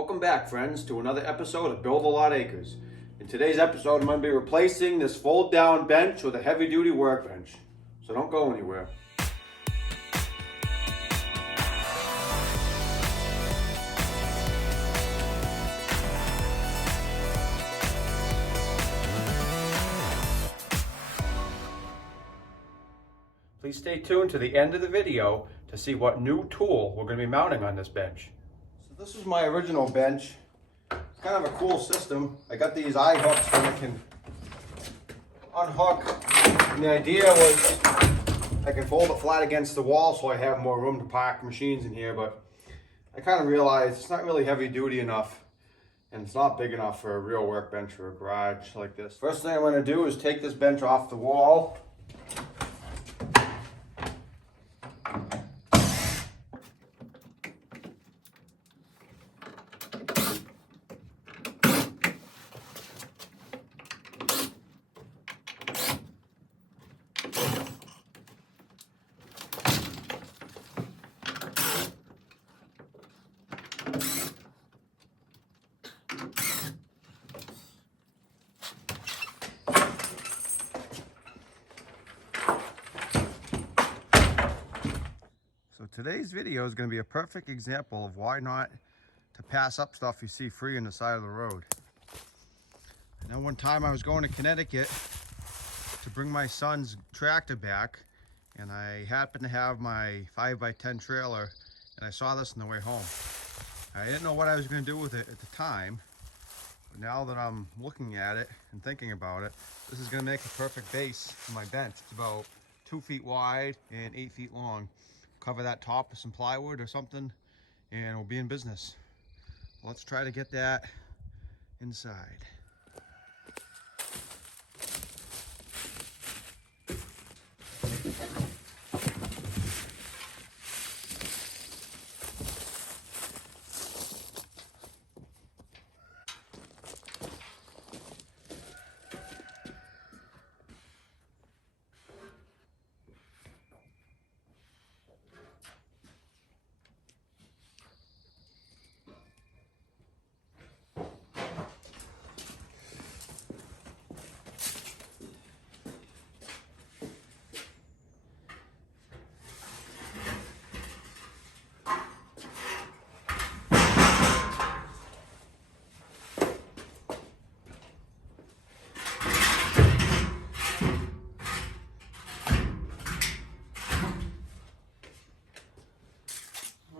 Welcome back, friends, to another episode of Build a Lot Acres. In today's episode, I'm going to be replacing this fold-down bench with a heavy-duty workbench. So don't go anywhere. Please stay tuned to the end of the video to see what new tool we're going to be mounting on this bench. So this is my original bench. It's kind of a cool system. I got these eye hooks that I can unhook. And the idea was I can fold it flat against the wall so I have more room to park machines in here, but I kind of realized it's not really heavy duty enough and it's not big enough for a real workbench or a garage like this. First thing I'm going to do is take this bench off the wall. So today's video is going to be a perfect example of why not to pass up stuff you see free on the side of the road. I know one time I was going to Connecticut to bring my son's tractor back, and I happened to have my 5x10 trailer, and I saw this on the way home. I didn't know what I was going to do with it at the time, but now that I'm looking at it and thinking about it, this is going to make a perfect base for my bench. It's about 2 feet wide and 8 feet long. Cover that top with some plywood or something and we'll be in business. Let's try to get that inside.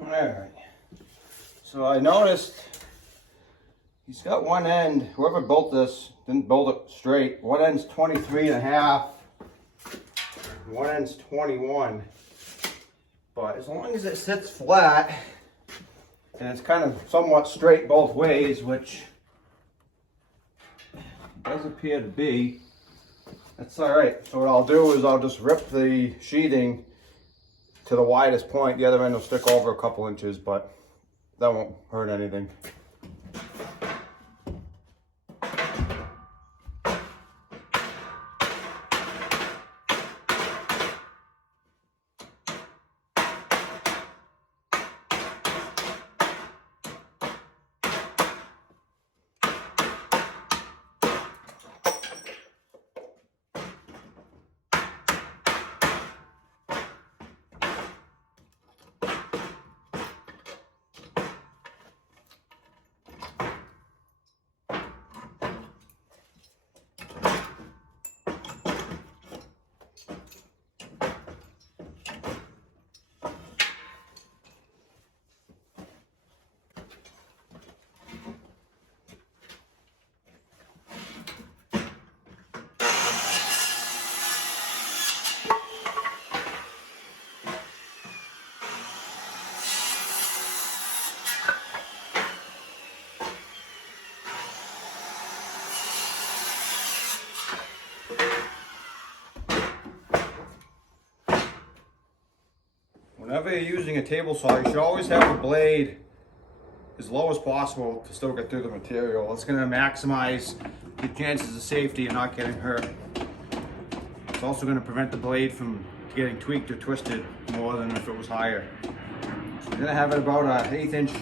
Alright, so I noticed he's got one end, whoever built this didn't build it straight. One end's 23.5, one end's 21. But as long as it sits flat and it's kind of somewhat straight both ways, which does appear to be, that's alright. So what I'll do is I'll just rip the sheathing to the widest point. The other end will stick over a couple inches, but that won't hurt anything. Whenever you're using a table saw, you should always have the blade as low as possible to still get through the material. It's going to maximize the chances of safety and not getting hurt. It's also going to prevent the blade from getting tweaked or twisted more than if it was higher. So I'm going to have it about an 1/8 inch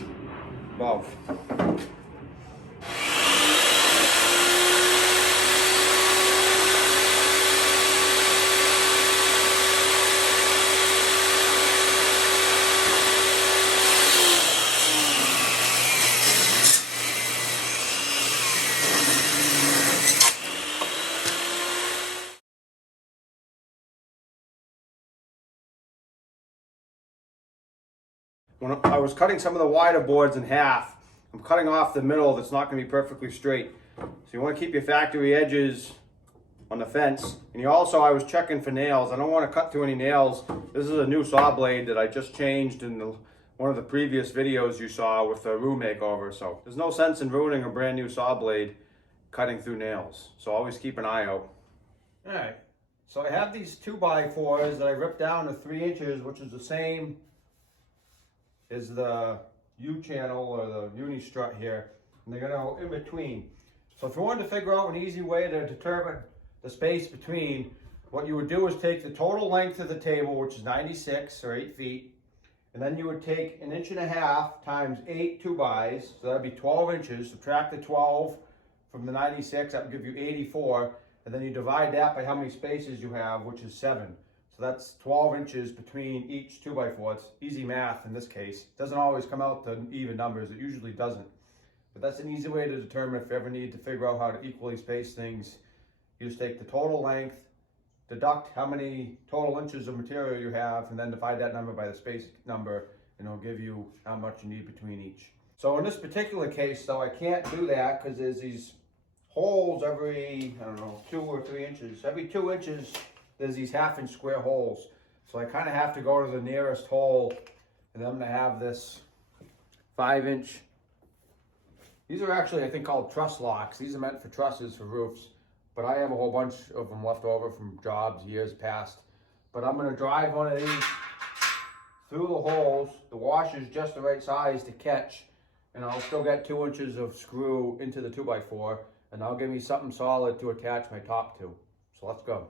above. When I was cutting some of the wider boards in half, I'm cutting off the middle that's not going to be perfectly straight. So you want to keep your factory edges on the fence. And you also, I was checking for nails. I don't want to cut through any nails. This is a new saw blade that I just changed in one of the previous videos you saw with the room makeover. So there's no sense in ruining a brand new saw blade cutting through nails. So always keep an eye out. All right, so I have these 2x4s that I ripped down to 3 inches, which is the same is the U-channel or the uni strut here, and they're gonna go in between. So if you wanted to figure out an easy way to determine the space between, what you would do is take the total length of the table, which is 96 or 8 feet, and then you would take 1.5 inches times 8 2x, so that'd be 12 inches. Subtract the 12 from the 96, that would give you 84, and then you divide that by how many spaces you have, which is 7. So that's 12 inches between each 2x4. It's easy math in this case. It doesn't always come out to even numbers. It usually doesn't. But that's an easy way to determine if you ever need to figure out how to equally space things. You just take the total length, deduct how many total inches of material you have, and then divide that number by the space number, and it'll give you how much you need between each. So in this particular case, though, I can't do that because there's these holes every, I don't know, 2 or 3 inches. Every 2 inches, there's these 1/2 inch square holes. So I kind of have to go to the nearest hole, and I'm gonna have this 5 inch. These are actually, I think, called truss locks. These are meant for trusses for roofs, but I have a whole bunch of them left over from jobs years past. But I'm gonna drive one of these through the holes. The washer's just the right size to catch, and I'll still get 2 inches of screw into the 2x4, and that'll give me something solid to attach my top to. So let's go.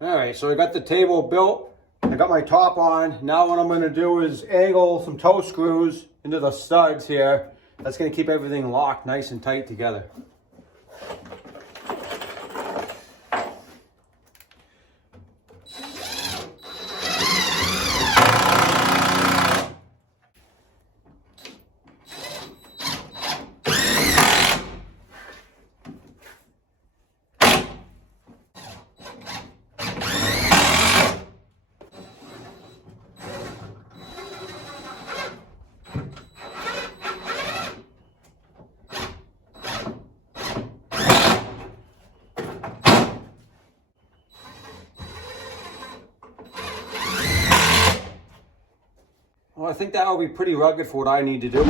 All right, so I got the table built. I got my top on. Now what I'm gonna do is angle some toe screws into the studs here. That's gonna keep everything locked nice and tight together. Well, I think that will be pretty rugged for what I need to do.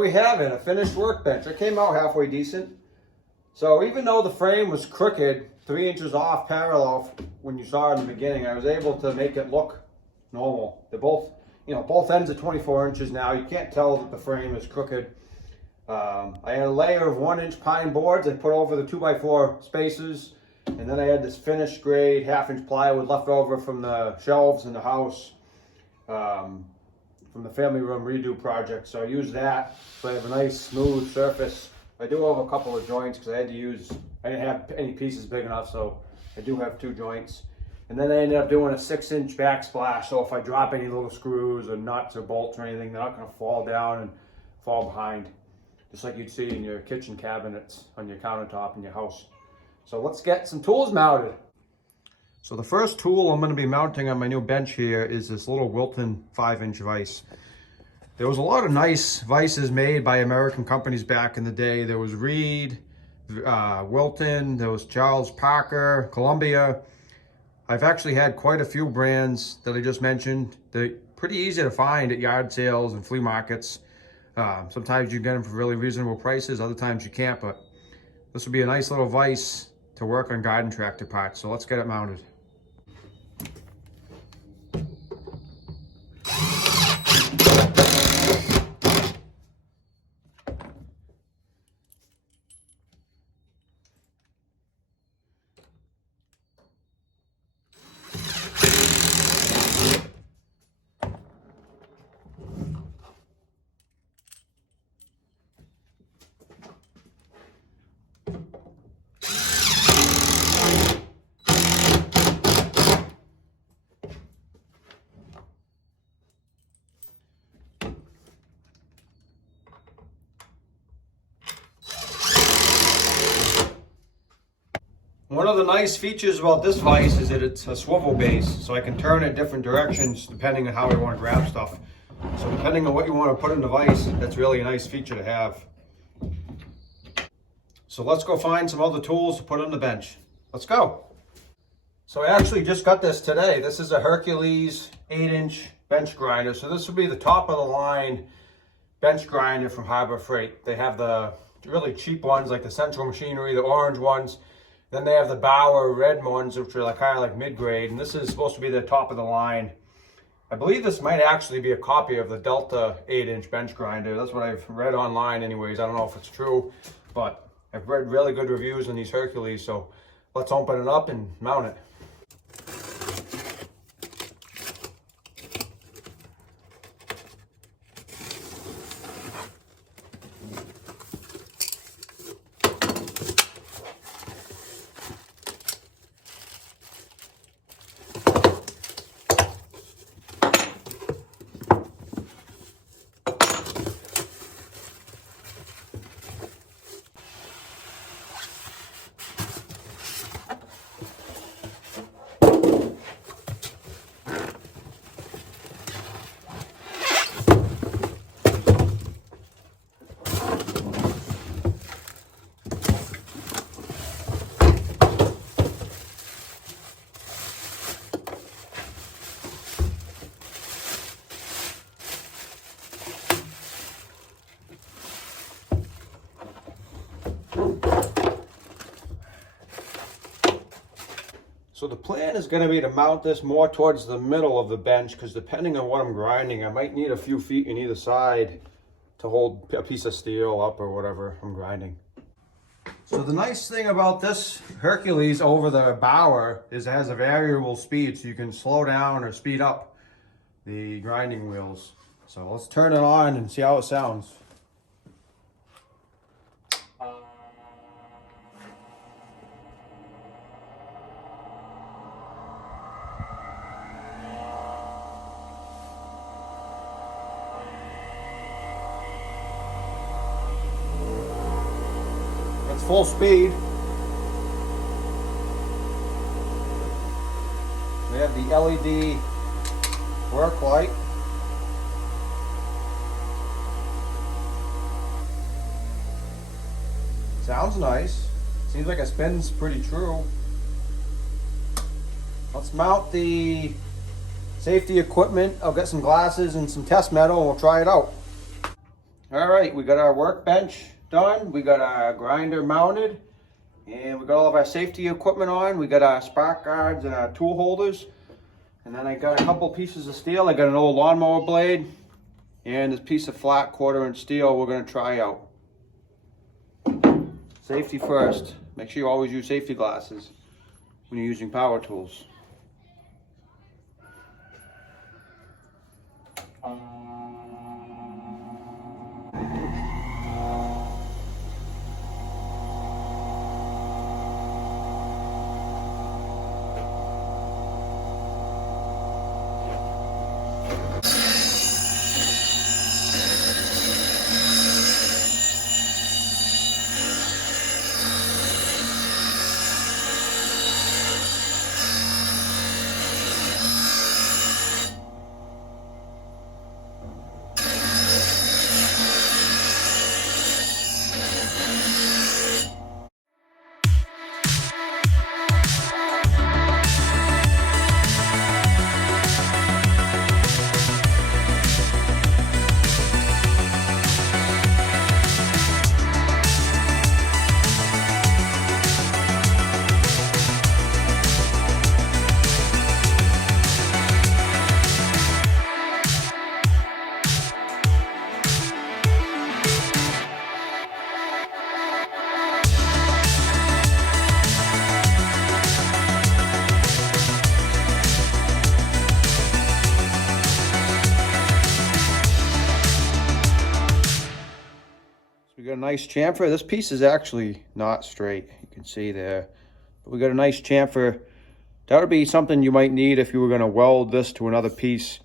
we have it, a finished workbench. It came out halfway decent. So even though the frame was crooked, 3 inches off parallel when you saw it in the beginning, I was able to make it look normal. They're both, both ends are 24 inches now. You can't tell that the frame is crooked. I had a layer of 1-inch pine boards I put over the 2x4 spaces. And then I had this finished grade 1/2-inch plywood left over from the shelves in the house, from the family room redo project. So I used that, so I have a nice smooth surface. I do have a couple of joints because I didn't have any pieces big enough, so I do have 2 joints. And then I ended up doing a 6-inch backsplash, so if I drop any little screws or nuts or bolts or anything, they're not going to fall down and fall behind, just like you'd see in your kitchen cabinets on your countertop in your house. So let's get some tools mounted. So the first tool I'm going to be mounting on my new bench here is this little Wilton 5-inch vise. There was a lot of nice vices made by American companies back in the day. There was Reed, Wilton, there was Charles Parker, Columbia. I've actually had quite a few brands that I just mentioned. They're pretty easy to find at yard sales and flea markets. Sometimes you get them for really reasonable prices, other times you can't, but this would be a nice little vise to work on garden tractor parts. So let's get it mounted. One of the nice features about this vise is that it's a swivel base, so I can turn it different directions depending on how I want to grab stuff. So depending on what you want to put in the vise, that's really a nice feature to have. So let's go find some other tools to put on the bench. Let's go. So I actually just got this today. This is a Hercules 8-inch bench grinder. So this would be the top of the line bench grinder from Harbor Freight. They have the really cheap ones like the Central Machinery, the orange ones. Then they have the Bauer red ones, which are kind of like mid-grade, and this is supposed to be the top of the line. I believe this might actually be a copy of the Delta 8-inch bench grinder. That's what I've read online anyways. I don't know if it's true, but I've read really good reviews on these Hercules, so let's open it up and mount it. So the plan is going to be to mount this more towards the middle of the bench because depending on what I'm grinding, I might need a few feet in either side to hold a piece of steel up or whatever I'm grinding. So the nice thing about this Hercules over the Bauer is it has a variable speed, so you can slow down or speed up the grinding wheels. So let's turn it on and see how it sounds. Full speed. We have the LED work light. Sounds nice. Seems like it spins pretty true. Let's mount the safety equipment. I'll get some glasses and some test metal and we'll try it out. All right, we got our workbench done. We got our grinder mounted, and we got all of our safety equipment on. We got our spark guards and our tool holders. And then I got a couple pieces of steel. I got an old lawnmower blade and this piece of flat 1/4" steel we're gonna try out. Safety first. Make sure you always use safety glasses when you're using power tools. We got a nice chamfer. This piece is actually not straight. You can see there. But we got a nice chamfer. That would be something you might need if you were going to weld this to another piece.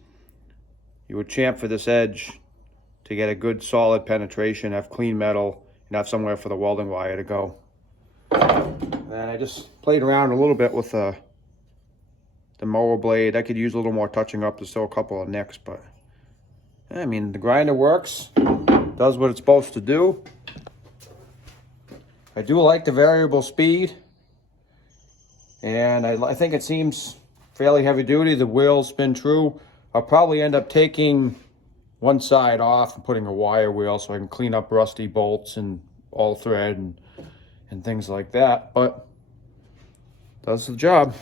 You would chamfer this edge to get a good solid penetration, have clean metal, and have somewhere for the welding wire to go. And I just played around a little bit with the mower blade. I could use a little more touching up. There's still a couple of nicks, but I mean, the grinder works. Does what it's supposed to do. I do like the variable speed, and I think it seems fairly heavy duty. The wheels spin true. I'll probably end up taking one side off and putting a wire wheel so I can clean up rusty bolts and all thread and things like that, but does the job.